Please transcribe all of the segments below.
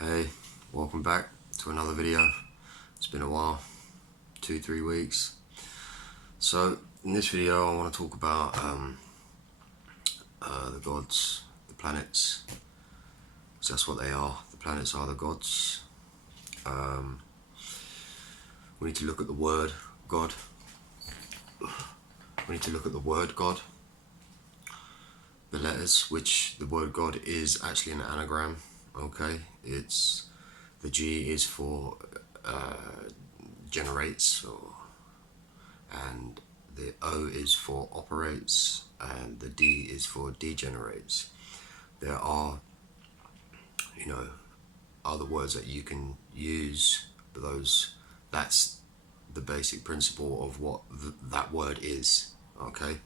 Hey, welcome back to another video. It's been a while, 2-3 weeks. So in this video I want to talk about the gods, the planets, because that's what they are. The planets are the gods. We need to look at the word God. We need to look at the word God, the letters, which the word God is actually an anagram. Okay, it's the G is for generates, and the O is for operates, and the D is for degenerates. There are, other words that you can use, but that's the basic principle of what that word is. Okay,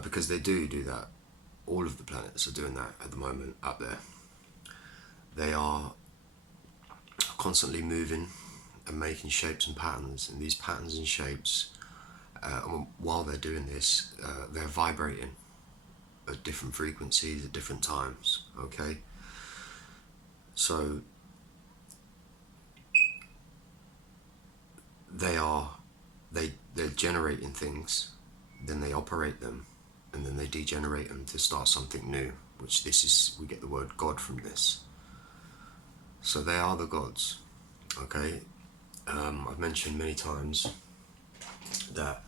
because they do that. All of the planets are doing that at the moment up there. They are constantly moving and making shapes and patterns, and these patterns and shapes, while they're doing this, they're vibrating at different frequencies at different times. Okay, so they're generating things, then they operate them, and then they degenerate them to start something new, which we get the word God from this. So they are the gods. Okay, I've mentioned many times that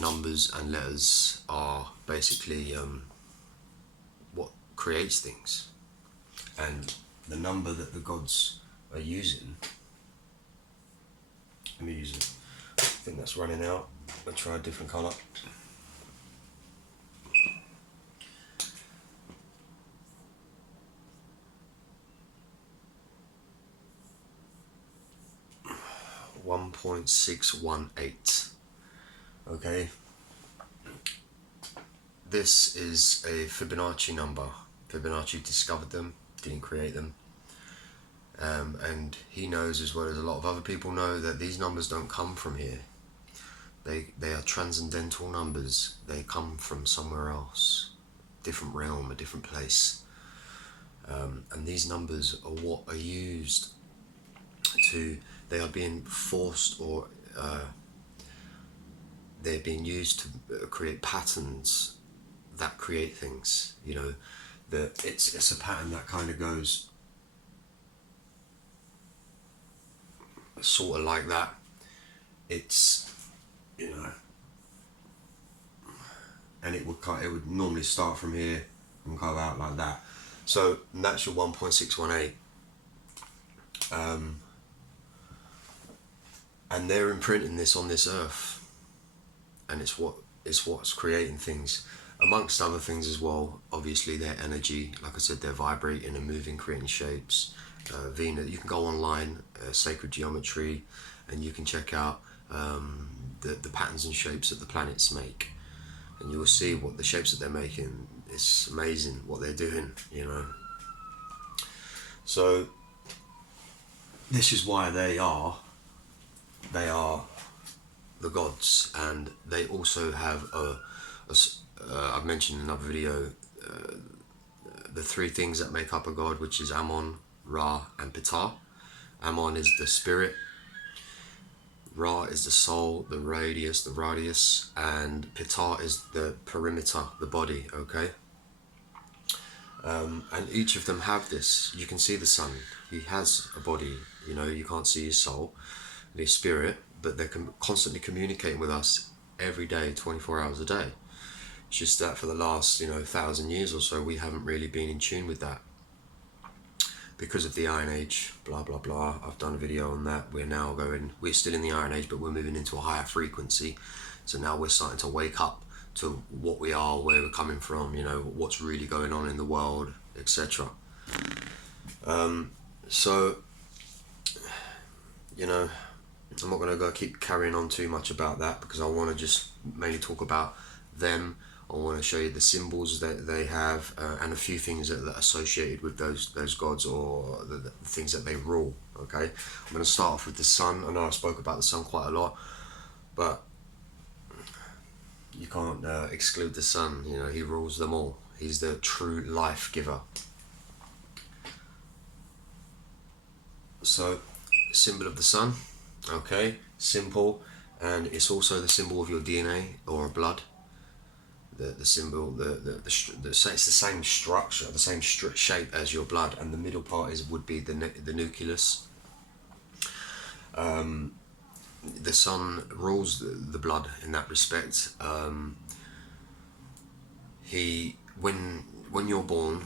numbers and letters are basically what creates things, and the number that the gods are using. Let me use it. I think that's running out. I'll try a different colour. .618. Okay. This is a Fibonacci number. Fibonacci discovered them, didn't create them. And he knows, as well as a lot of other people know, that these numbers don't come from here. They are transcendental numbers. They come from somewhere else, different realm, a different place. And these numbers are what are used to, they are being forced, or they're being used to create patterns that create things. It's a pattern that kind of goes sort of like that. It's and it would normally start from here and go out like that. So that's your 1.618. And they're imprinting this on this earth, and it's what's creating things, amongst other things as well. Obviously their energy, like I said, they're vibrating and moving, creating shapes. Venus, you can go online, sacred geometry, and you can check out the patterns and shapes that the planets make, and you will see what the shapes that they're making. It's amazing what they're doing. So this is why they are the gods. And they also have I've mentioned in another video, the three things that make up a god, which is Ammon, Ra, and Ptah. Ammon is the spirit, Ra is the soul, the radius, and Ptah is the perimeter, the body. Okay, and each of them have this. You can see the sun, he has a body. You can't see his soul, his spirit, but they're constantly communicating with us every day, 24 hours a day. It's just that for the last 1,000 years or so, we haven't really been in tune with that because of the Iron Age, blah blah blah. I've done a video on that. We're still in the Iron Age, but we're moving into a higher frequency. So now we're starting to wake up to what we are, where we're coming from, what's really going on in the world, etc. So I'm not going to keep carrying on too much about that, because I want to just mainly talk about them. I want to show you the symbols that they have, and a few things that are associated with those gods, or the things that they rule. Okay, I'm going to start off with the sun. I know I spoke about the sun quite a lot, but you can't exclude the sun. He rules them all. He's the true life giver. So, symbol of the sun, okay, simple, and it's also the symbol of your DNA or blood. The symbol, it's the same structure, the same shape as your blood, and the middle part would be the nucleus. The sun rules the blood in that respect. When you're born,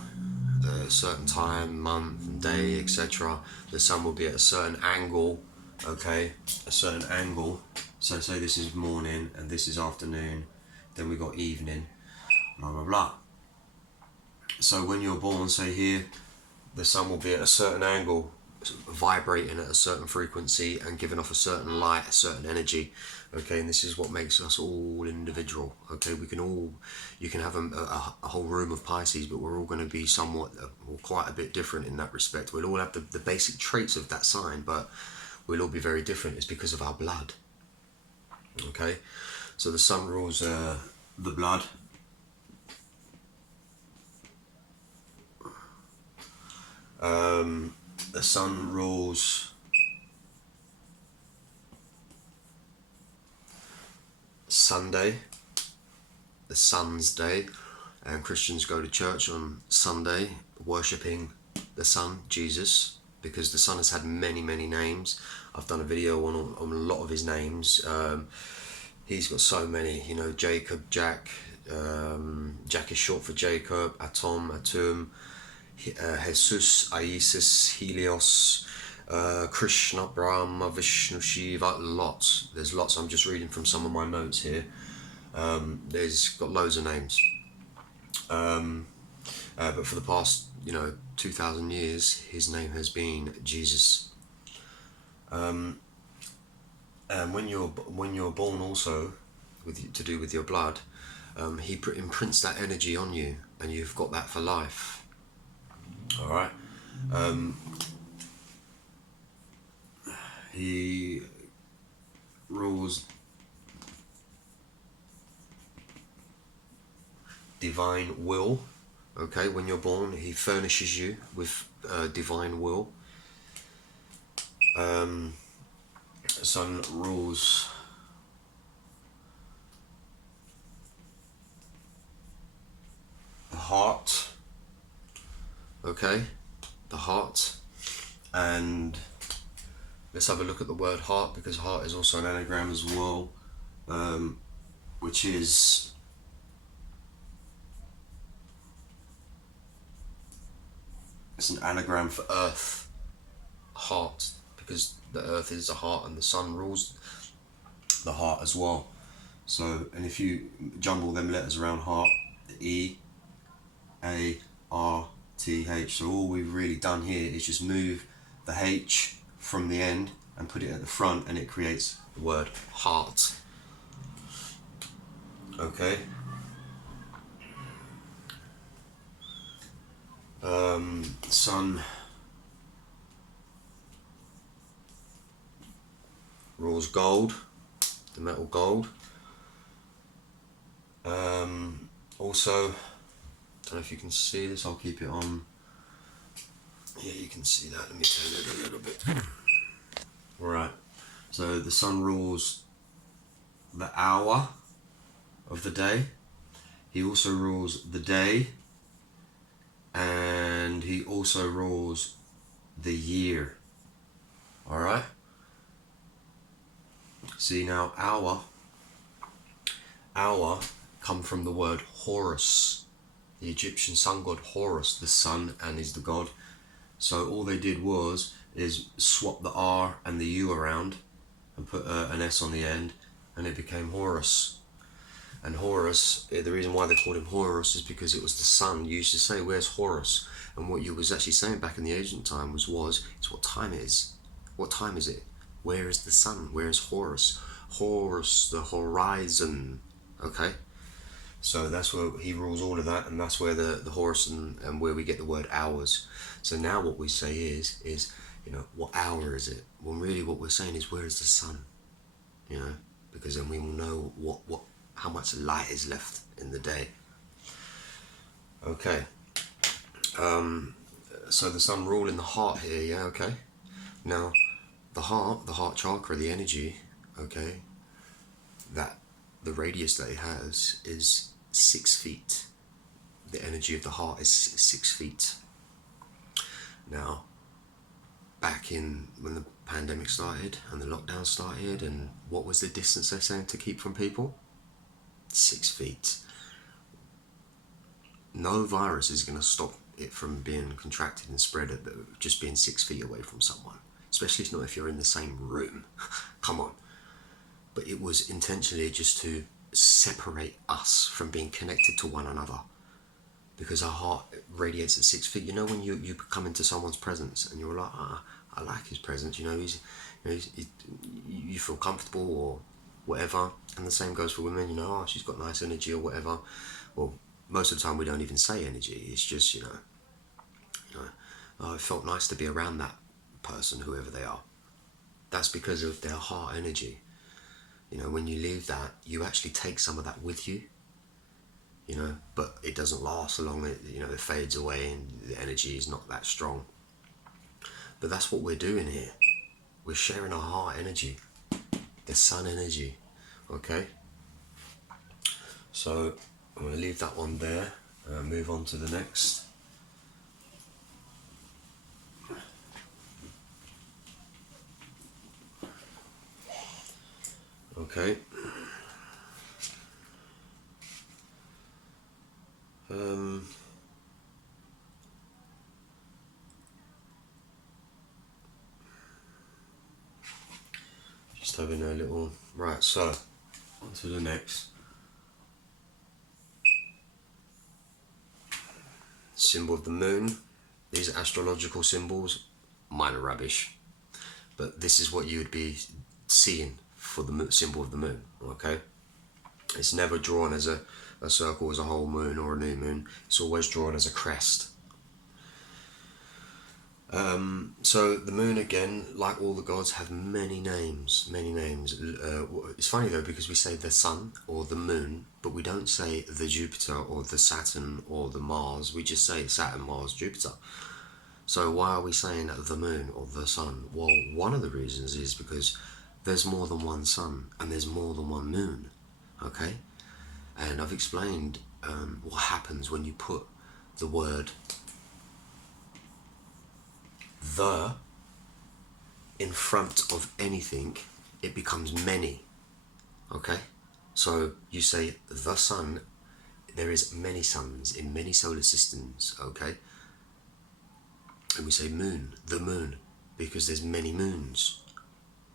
a certain time, month, day, etc., the sun will be at a certain angle. Okay, a certain angle. So say this is morning and this is afternoon, then we got evening, blah blah blah. So when you're born, say here, the sun will be at a certain angle, vibrating at a certain frequency and giving off a certain light, a certain energy. Okay, and this is what makes us all individual. Okay, you can have a whole room of Pisces, but we're all going to be somewhat, or quite a bit different in that respect. We'll all have the basic traits of that sign, but we'll all be very different. It's because of our blood. Okay, so the sun rules the blood. The sun rules Sunday, the sun's day, and Christians go to church on Sunday worshipping the sun, Jesus, because the sun has had many names. I've done a video on a lot of his names. He's got so many, Jacob, Jack. Jack is short for Jacob, Atum, Jesus, Isis, Helios, Krishna, Brahma, Vishnu, Shiva, lots. There's lots. I'm just reading from some of my notes here. There's got loads of names. But for the past, 2,000 years, his name has been Jesus. And when you're born, also, to do with your blood, he imprints that energy on you, and you've got that for life. All right. He rules divine will. Okay, when you're born, he furnishes you with divine will. Sun rules the heart. Okay, the heart. And let's have a look at the word heart, because heart is also an anagram as well, which is it's an anagram for earth, heart, because the earth is the heart and the sun rules the heart as well. So, and if you jumble them letters around heart, the E, A, R, T, H, so all we've really done here is just move the H from the end and put it at the front, and it creates the word heart. Okay. Sun rules gold, the metal gold. Also, don't know if you can see this, I'll keep it on. Yeah, you can see that. Let me turn it a little bit. Right, so the sun rules the hour of the day. He also rules the day, and he also rules the year. All right. See now, hour come from the word Horus, the Egyptian sun god Horus, the sun, and is the god. So all they did is swap the R and the U around and put an S on the end, and it became Horus. And Horus, the reason why they called him Horus is because it was the sun. You used to say, "Where's Horus?" And what you was actually saying back in the ancient time was it's what time it is. What time is it? Where is the sun? Where is Horus? Horus, the horizon. Okay? So that's where he rules all of that, and that's where the Horus and where we get the word hours. So now what we say is what hour is it? Well, really what we're saying is, where is the sun? Because then we will know how much light is left in the day. Okay. So the sun ruling the heart here, yeah, okay. Now, the heart chakra, the energy, okay, that the radius that it has is 6 feet. The energy of the heart is 6 feet. Now, back in when the pandemic started and the lockdown started, and what was the distance they're saying to keep from people? 6 feet. No virus is going to stop it from being contracted and spread at just being 6 feet away from someone, especially not if you're in the same room. Come on. But it was intentionally just to separate us from being connected to one another, because our heart radiates at 6 feet. You know, when you come into someone's presence and you're like, I like his presence, you know, you feel comfortable or whatever. And the same goes for women, you know, she's got nice energy or whatever. Well, most of the time we don't even say energy. It's just, oh, it felt nice to be around that person, whoever they are. That's because of their heart energy. You know, when you leave that, you actually take some of that with you. You know, but it doesn't last so long. It fades away and the energy is not that strong. But that's what we're doing here. We're sharing our heart energy, the sun energy. Okay. So I'm going to leave that one there. Move on to the next. Okay. Just having a little... Right, so on to the next. Symbol of the moon. These are astrological symbols. Mine are rubbish. But this is what you would be seeing for the symbol of the moon, okay? It's never drawn as a circle, as a whole moon or a new moon. It's always drawn as a crest. So the moon, again, like all the gods, have many names, it's funny though, because we say the sun or the moon, but we don't say the Jupiter or the Saturn or the Mars. We just say Saturn, Mars, Jupiter. So why are we saying the moon or the sun? Well, one of the reasons is because there's more than one sun and there's more than one moon, okay? And I've explained what happens when you put the word the in front of anything. It becomes many, okay? So you say the sun, there is many suns in many solar systems, okay? And we say moon, the moon, because there's many moons.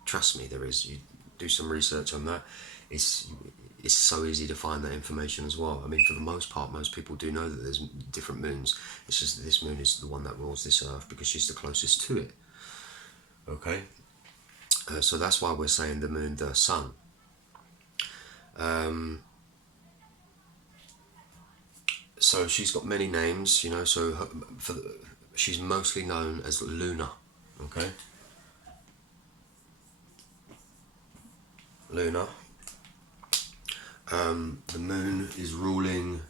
Trust me, there is. You do some research on that. It's so easy to find that information as well. I mean, for the most part, most people do know that there's different moons. It's just that this moon is the one that rules this earth because she's the closest to it. Okay? So that's why we're saying the moon, the sun. So she's got many names, you know, so she's mostly known as Luna. Okay? Luna. The moon is ruling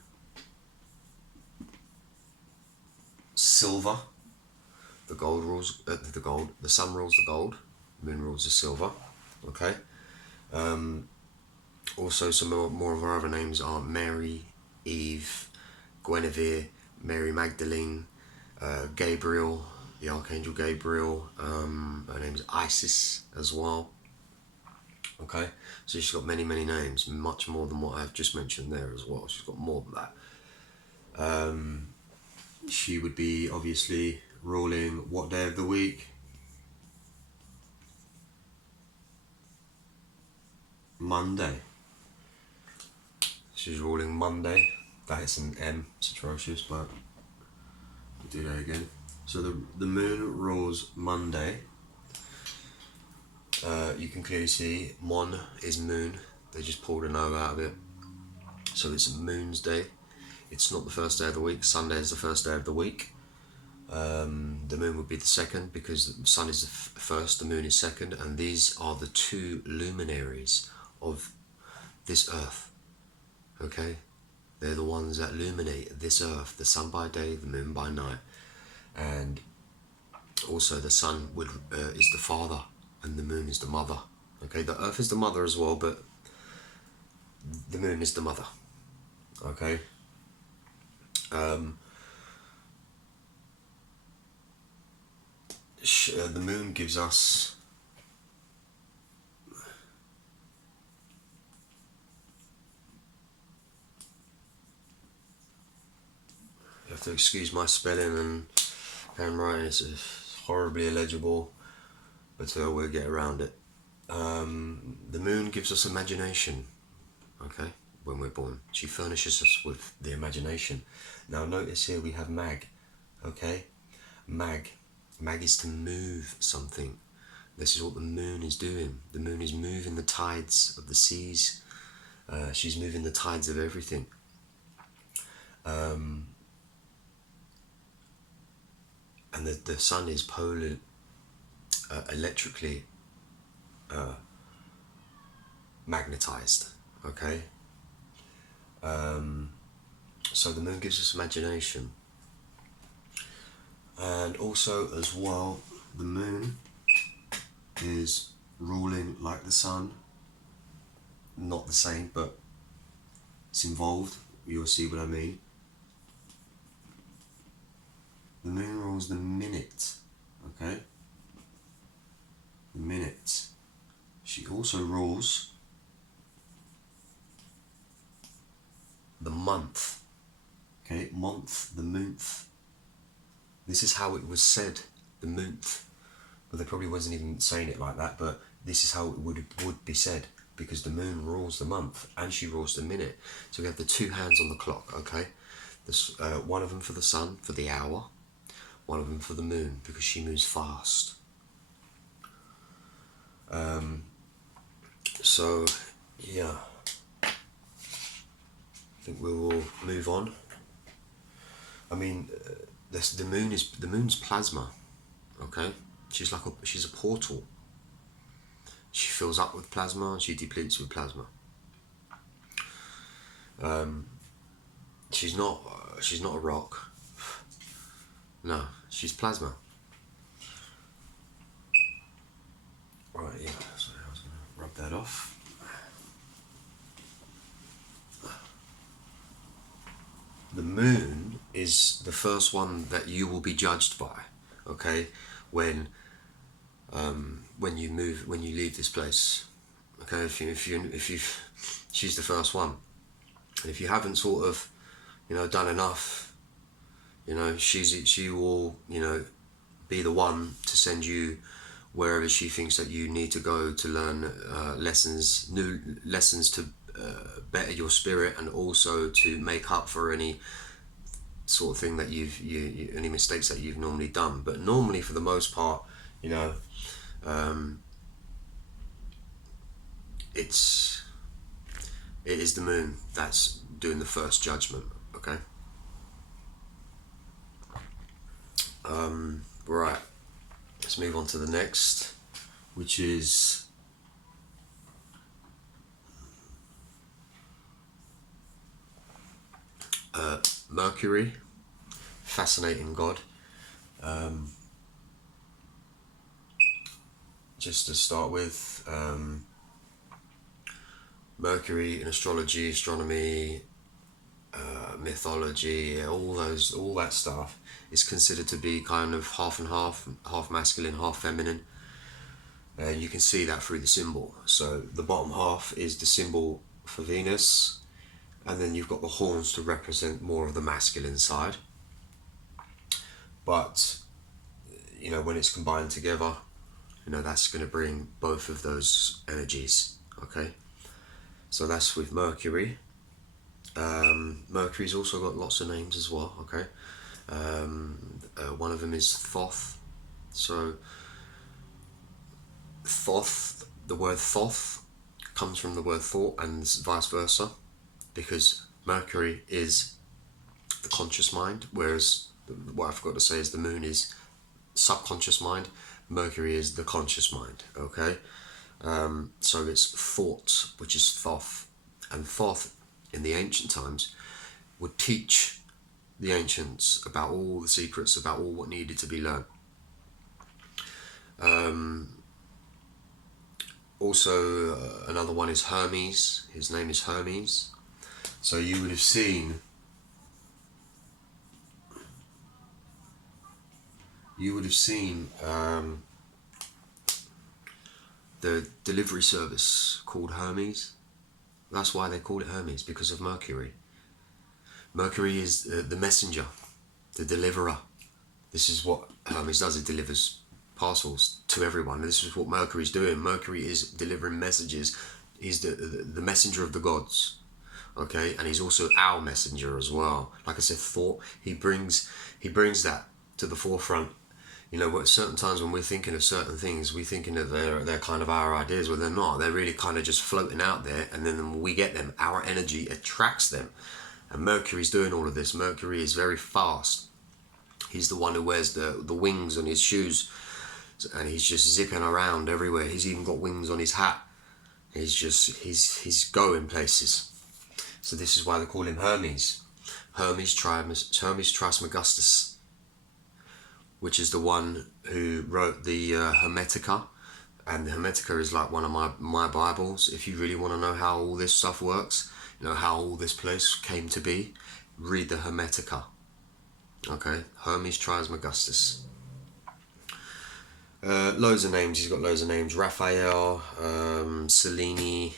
silver. The gold rules the gold. The sun rules the gold. The moon rules the silver. Okay. Also, some more of our other names are Mary, Eve, Guinevere, Mary Magdalene, Gabriel, the Archangel Gabriel. Her name's Isis as well. Okay, so she's got many names, much more than what I've just mentioned there as well. She's got more than that. She would be obviously ruling what day of the week? Monday. She's ruling Monday. That is an M. It's atrocious, but I'll do that again. So the moon rules Monday. You can clearly see Mon is moon. They just pulled an O out of it. So it's Moon's Day. It's not the first day of the week. Sunday is the first day of the week. The moon would be the second because the sun is the first, the moon is second, and these are the two luminaries of this earth. Okay? They're the ones that illuminate this earth, the sun by day, the moon by night. And also also the sun is the father and the moon is the mother. Okay, the earth is the mother as well, but the moon is the mother. Okay. The moon gives us you have to excuse my spelling and handwriting, it's horribly illegible, but we'll get around it. The moon gives us imagination, okay, when we're born. She furnishes us with the imagination. Now notice here we have mag, okay? Mag is to move something. This is what the moon is doing. The moon is moving the tides of the seas. She's moving the tides of everything. And the sun is polar, electrically magnetized, okay? So the moon gives us imagination. And also as well, the moon is ruling like the sun. Not the same, but it's involved. You'll see what I mean. The moon rules the minute, okay? The minute. She also rules the month, okay? Month, the month. This is how it was said, the month. But they probably wasn't even saying it like that, but this is how it would be said, because the moon rules the month and she rules the minute. So we have the two hands on the clock, okay? This, one of them for the sun, for the hour, one of them for the moon, because she moves fast. So, yeah, I think we will move on. I mean, the moon's plasma, okay? She's a portal. She fills up with plasma and she depletes with plasma. She's not a rock. No, she's plasma. Right, yeah, sorry, I was going to rub that off. The moon is the first one that you will be judged by, okay? When you leave this place, okay? She's the first one. And if you haven't sort of, done enough, she will, be the one to send you wherever she thinks that you need to go to learn new lessons to better your spirit, and also to make up for any sort of thing that any mistakes that you've normally done. But normally, for the most part, it is the moon that's doing the first judgment, okay? Right, let's move on to the next, which is Mercury, fascinating god. Just to start with, Mercury in astrology, astronomy, mythology, all that stuff is considered to be kind of half and half masculine, half feminine. And you can see that through the symbol. So the bottom half is the symbol for Venus, and then you've got the horns to represent more of the masculine side. But when it's combined together, that's going to bring both of those energies, okay? So that's with Mercury. Mercury's also got lots of names as well, okay? One of them is Thoth. So Thoth, the word Thoth comes from the word thought, and vice versa, because Mercury is the conscious mind, whereas what I forgot to say is the moon is subconscious mind, Mercury is the conscious mind, okay? So it's thought, which is Thoth. And Thoth, in the ancient times, would teach the ancients about all the secrets, about all what needed to be learned. Also, another one is Hermes. His name is Hermes. So you would have seen. The delivery service called Hermes. That's why they call it Hermes, because of Mercury. Mercury is the messenger, the deliverer. This is what Hermes does. It delivers parcels to everyone. And this is what Mercury is doing. Mercury is delivering messages. He's the messenger of the gods. Okay, and he's also our messenger as well. Like I said, thought. He brings that to the forefront. You know, at certain times when we're thinking of certain things, we're thinking that they're kind of our ideas. Well, they're not. They're really kind of just floating out there, and then when we get them, our energy attracts them. And Mercury's doing all of this. Mercury is very fast. He's the one who wears the wings on his shoes, and he's just zipping around everywhere. He's even got wings on his hat. He's going places. So this is why they call him Hermes. Hermes Trismegistus, which is the one who wrote the Hermetica. And the Hermetica is like one of my Bibles. If you really want to know how all this stuff works, you know, how all this place came to be, read the Hermetica. Okay, Hermes Trismegistus. Loads of names. He's got loads of names. Raphael, Cellini,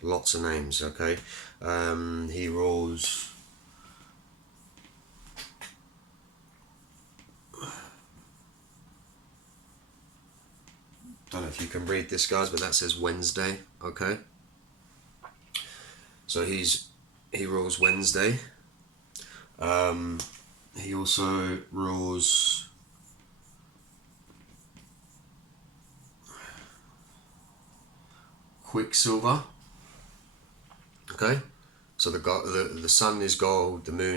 lots of names. Okay, he rules. Don't know if you can read this, guys, but that says Wednesday. Okay, so he rules Wednesday. He also rules Quicksilver. Okay, so the sun is gold, the moon is